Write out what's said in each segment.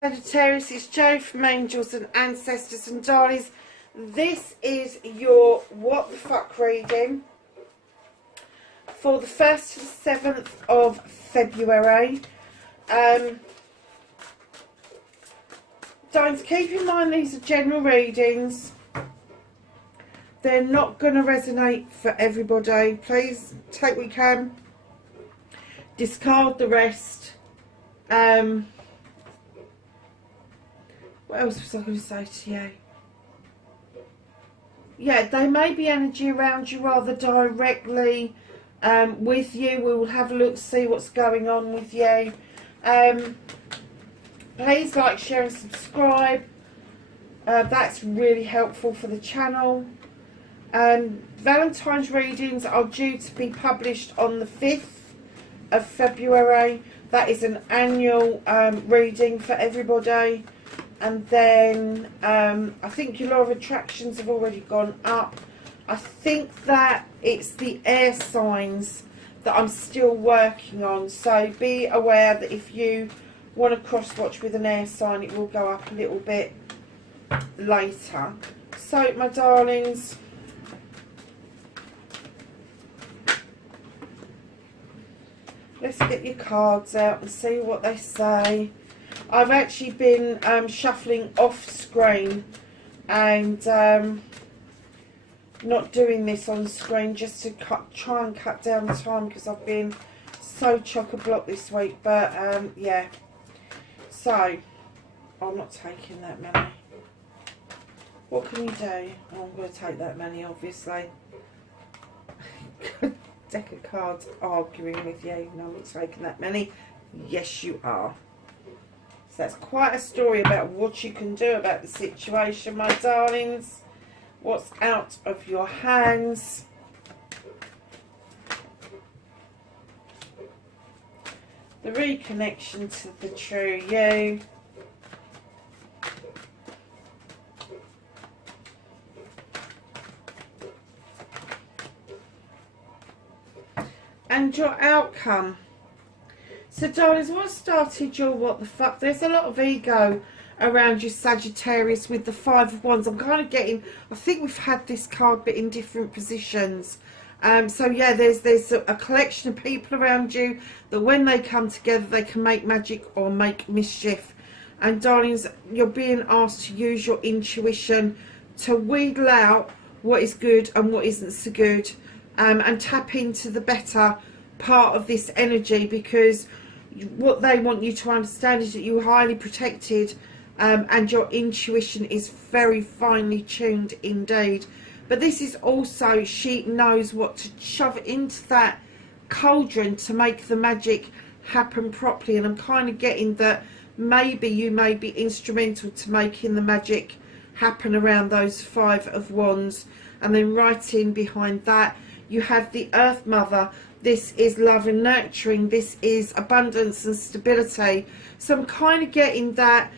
Sagittarius, it's Jo from Angels and Ancestors and Darlings. This is your What the Fuck reading for the 1st to the 7th of February. Darlings, keep in mind these are general readings. They're not going to resonate for everybody. Please take what you can. Discard the rest. What else was I going to say to you? Yeah, they may be energy around you rather directly with you. We will have a look, see what's going on with you. Please like, share and subscribe. That's really helpful for the channel. Valentine's readings are due to be published on the 5th of February. That is an annual reading for everybody. And then I think your law of attractions have already gone up. I think that it's the air signs that I'm still working on. So be aware that if you want to cross watch with an air sign, it will go up a little bit later. So my darlings, let's get your cards out and see what they say. I've actually been shuffling off screen and not doing this on screen just to try and cut down the time because I've been so chock-a-block this week. But yeah, so I'm not taking that many. What can you do? Oh, I'm going to take that many, obviously. Deck of cards arguing with you. No, I'm not taking that many. Yes, you are. That's quite a story about what you can do about the situation, my darlings. What's out of your hands? The reconnection to the true you. And your outcome. So darlings, what started your what the fuck? There's a lot of ego around you, Sagittarius, with the 5 of Wands. I'm kind of getting, I think we've had this card but in different positions. So yeah, there's a collection of people around you that when they come together they can make magic or make mischief. And darlings, you're being asked to use your intuition to wheedle out what is good and what isn't so good, and tap into the better part of this energy, because what they want you to understand is that you're highly protected, and your intuition is very finely tuned indeed. But this is also, she knows what to shove into that cauldron to make the magic happen properly. And I'm kind of getting that maybe you may be instrumental to making the magic happen around those 5 of Wands. And then right in behind that you have the Earth Mother. This is love and nurturing. This is abundance and stability. So I'm kind of getting that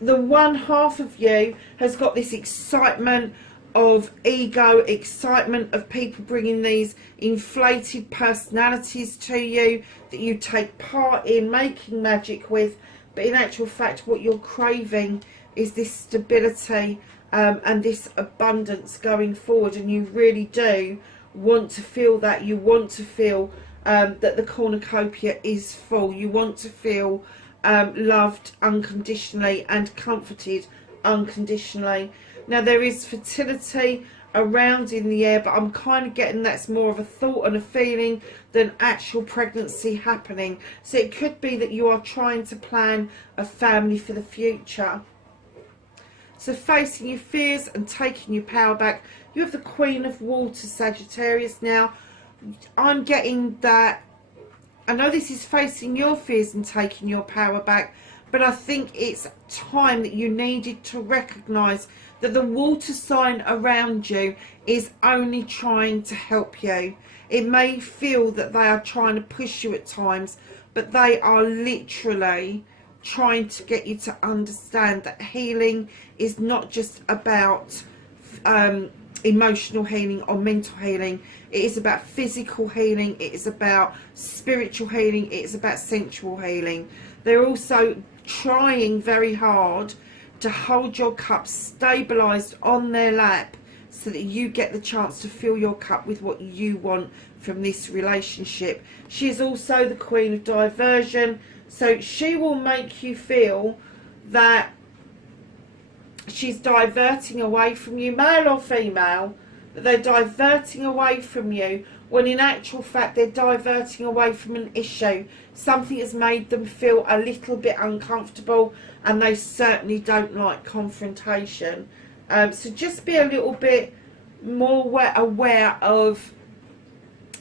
the one half of you has got this excitement of ego, excitement of people bringing these inflated personalities to you that you take part in making magic with. But in actual fact, what you're craving is this stability and this abundance going forward. And you really do want to feel that. You want to feel that the cornucopia is full. You want to feel loved unconditionally and comforted unconditionally. Now there is fertility around in the air, but I'm kind of getting that's more of a thought and a feeling than actual pregnancy happening. So it could be that you are trying to plan a family for the future. So facing your fears and taking your power back. You have the Queen of Water, Sagittarius. Now, I'm getting that, I know this is facing your fears and taking your power back, but I think it's time that you needed to recognise that the water sign around you is only trying to help you. It may feel that they are trying to push you at times, but they are literally trying to get you to understand that healing is not just about emotional healing or mental healing. It is about physical healing. It is about spiritual healing. It is about sensual healing. They're also trying very hard to hold your cup stabilized on their lap so that you get the chance to fill your cup with what you want from this relationship. She is also the queen of diversion, so she will make you feel that she's diverting away from you, male or female, that they're diverting away from you, when in actual fact they're diverting away from an issue. Something has made them feel a little bit uncomfortable, and they certainly don't like confrontation. So just be a little bit more aware of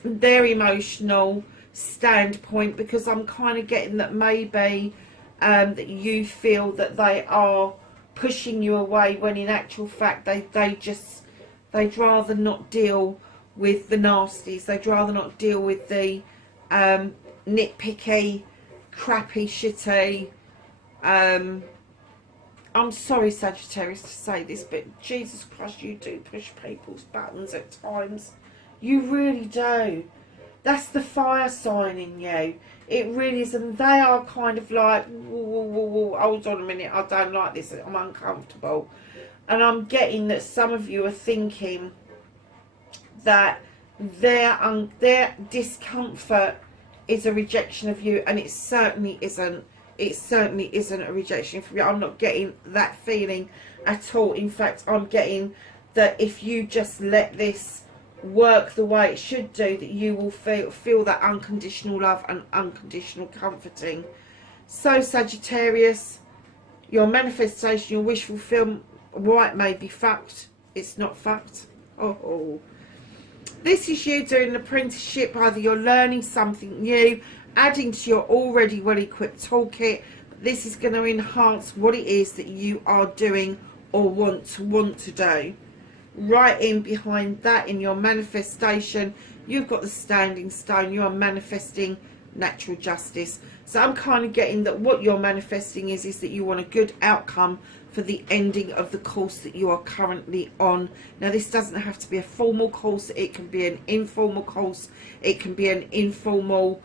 their emotional standpoint, because I'm kind of getting that maybe that you feel that they are pushing you away, when in actual fact they'd rather not deal with the nasties. They'd rather not deal with the nitpicky, crappy, shitty. I'm sorry, Sagittarius, to say this, but Jesus Christ, you do push people's buttons at times. You really do. That's the fire sign in you. It really is. And they are kind of like, whoa, hold on a minute, I don't like this, I'm uncomfortable. And I'm getting that some of you are thinking that their discomfort is a rejection of you, and it certainly isn't. It certainly isn't a rejection from you. I'm not getting that feeling at all. In fact, I'm getting that if you just let this work the way it should do, that you will feel that unconditional love and unconditional comforting. So Sagittarius, your manifestation, your wish fulfillment, white may be fucked. It's not fucked. Oh. This is you doing an apprenticeship. Either you're learning something new, adding to your already well-equipped toolkit. This is going to enhance what it is that you are doing or want to do. Right in behind that, in your manifestation, you've got the standing stone. You are manifesting natural justice. So I'm kind of getting that what you're manifesting is that you want a good outcome for the ending of the course that you are currently on. Now, this doesn't have to be a formal course. It can be an informal course. It can be an informal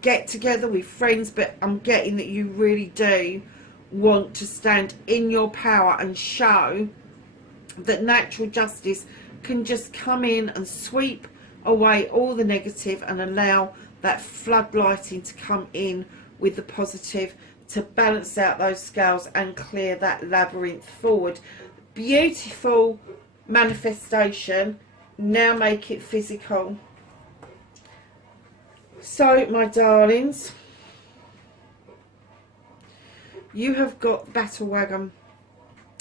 get together with friends, but I'm getting that you really do want to stand in your power and show that natural justice can just come in and sweep away all the negative and allow that floodlighting to come in with the positive, to balance out those scales and clear that labyrinth forward. Beautiful manifestation. Now make it physical. So, my darlings, you have got the battle wagon.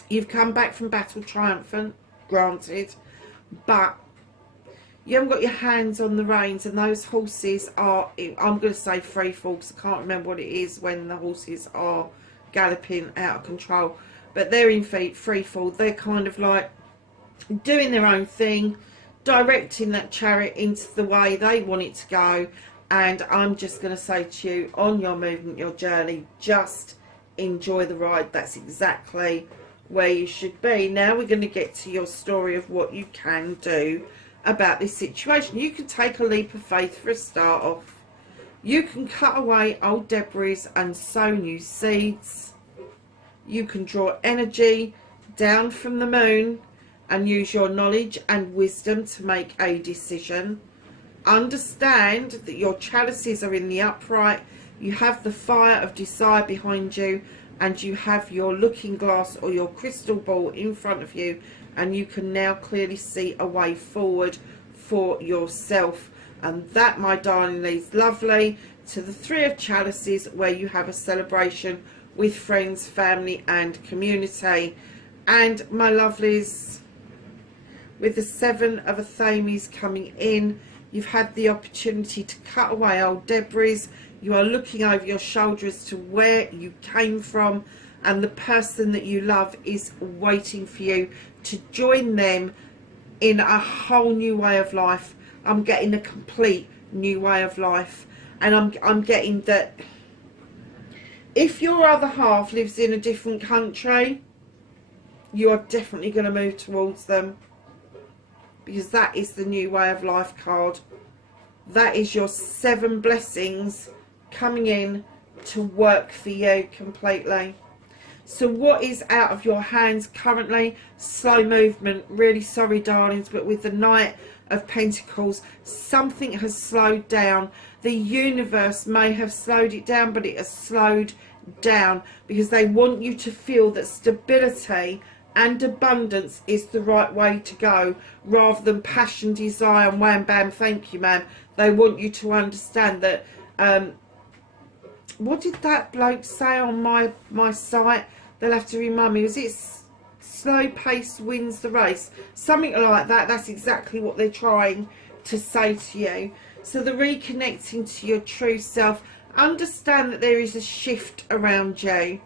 You've come back from battle triumphant, granted, but you haven't got your hands on the reins, and those horses are, I'm going to say free fall, because I can't remember what it is when the horses are galloping out of control, but they're in free fall. They're kind of like doing their own thing, directing that chariot into the way they want it to go. And I'm just going to say to you, on your movement, your journey, just enjoy the ride. That's exactly where you should be. Now we're going to get to your story of what you can do about this situation. You can take a leap of faith for a start off. You can cut away old debris and sow new seeds. You can draw energy down from the moon and use your knowledge and wisdom to make a decision. Understand that your chalices are in the upright. You have the fire of desire behind you, and you have your looking glass or your crystal ball in front of you, and you can now clearly see a way forward for yourself. And that, my darling, leads lovely to the Three of Chalices, where you have a celebration with friends, family and community. And my lovelies, with the Seven of Athames coming in, you've had the opportunity to cut away old debris. You are looking over your shoulder as to where you came from, and the person that you love is waiting for you to join them in a whole new way of life. I'm getting a complete new way of life, and I'm getting that if your other half lives in a different country, you are definitely going to move towards them. because that is the new way of life card. That is your 7 blessings coming in to work for you completely. So what is out of your hands currently? Slow movement. Really sorry, darlings, but with the Knight of Pentacles, something has slowed down. The universe may have slowed it down, but it has slowed down because they want you to feel that stability and abundance is the right way to go, rather than passion, desire, and wham bam thank you ma'am. They want you to understand that what did that bloke say on my site? They'll have to remind me. Was it slow pace wins the race? Something like that. That's exactly what they're trying to say to you. So the reconnecting to your true self. Understand that there is a shift around you.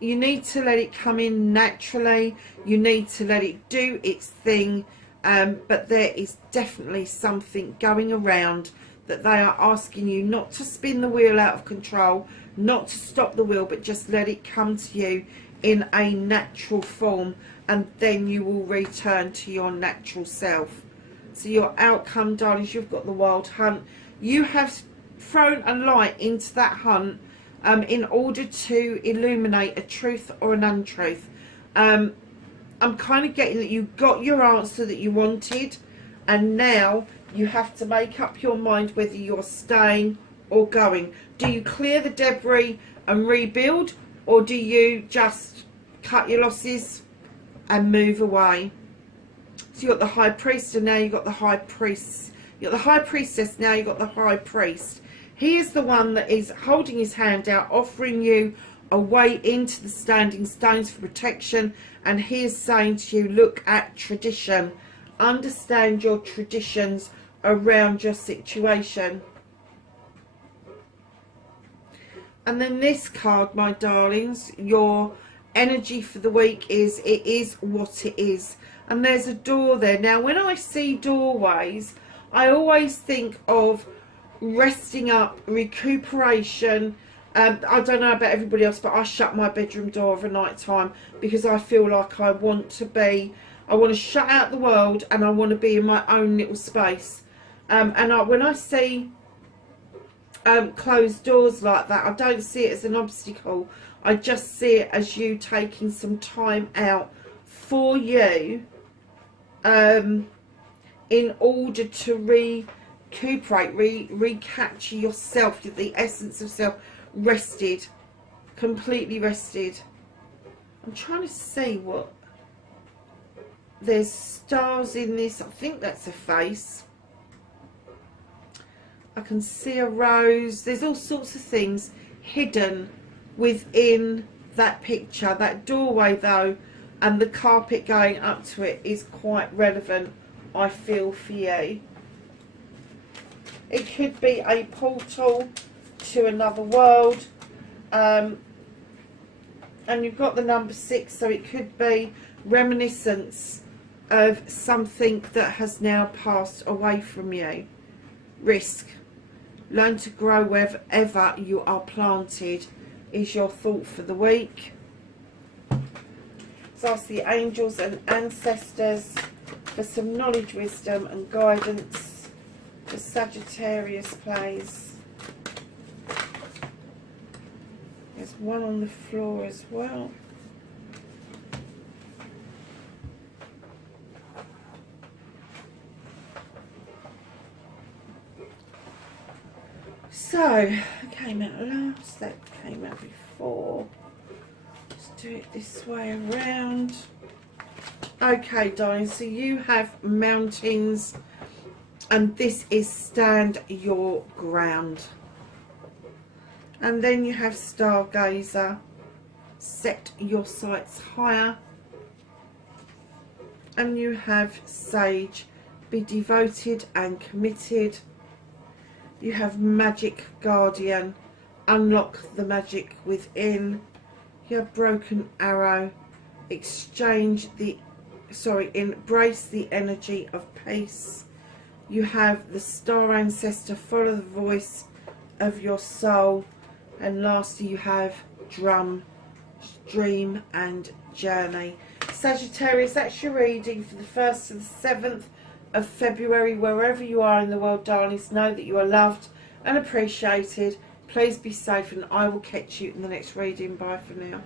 You need to let it come in naturally. You need to let it do its thing. But there is definitely something going around that they are asking you not to spin the wheel out of control, not to stop the wheel, but just let it come to you in a natural form, and then you will return to your natural self. So your outcome, darlings, you've got the Wild Hunt. You have thrown a light into that hunt in order to illuminate a truth or an untruth. I'm kind of getting that you got your answer that you wanted, and now you have to make up your mind whether you're staying or going. Do you clear the debris and rebuild, or do you just cut your losses and move away? So you've got the High Priest, and now you've got the High Priest. You've got the High Priestess, now you've got the High Priest. He is the one that is holding his hand out, offering you a way into the standing stones for protection, and he is saying to you, look at tradition. Understand your traditions around your situation. And then this card, my darlings, your energy for the week is, it is what it is. And there's a door there. Now, when I see doorways, I always think of resting up, recuperation. I don't know about everybody else, but I shut my bedroom door over night time because I feel like I want to shut out the world, and I want to be in my own little space. When I see closed doors like that, I don't see it as an obstacle. I just see it as you taking some time out for you in order to recuperate, recapture yourself, the essence of self, rested, completely rested. I'm trying to see what... There's stars in this. I think that's a face. I can see a rose. There's all sorts of things hidden within that picture. That doorway, though, and the carpet going up to it is quite relevant, I feel, for you. It could be a portal to another world. And you've got the number 6, so it could be reminiscence of something that has now passed away from you. Risk. Learn to grow wherever you are planted is your thought for the week. So ask the angels and ancestors for some knowledge, wisdom and guidance for Sagittarius, please. There's one on the floor as well. So, came out last, that came out before. Let's do it this way around. Okay, darling, so you have mountains, and this is stand your ground. And then you have stargazer, set your sights higher. And you have sage, be devoted and committed. You have magic guardian, unlock the magic within. You have broken arrow, embrace the energy of peace. You have the star ancestor, follow the voice of your soul. And lastly, you have drum, dream and journey. Sagittarius, that's your reading for the 1st to the 7th of February, wherever you are in the world, darlings. Know that you are loved and appreciated. Please be safe, and I will catch you in the next reading. Bye for now.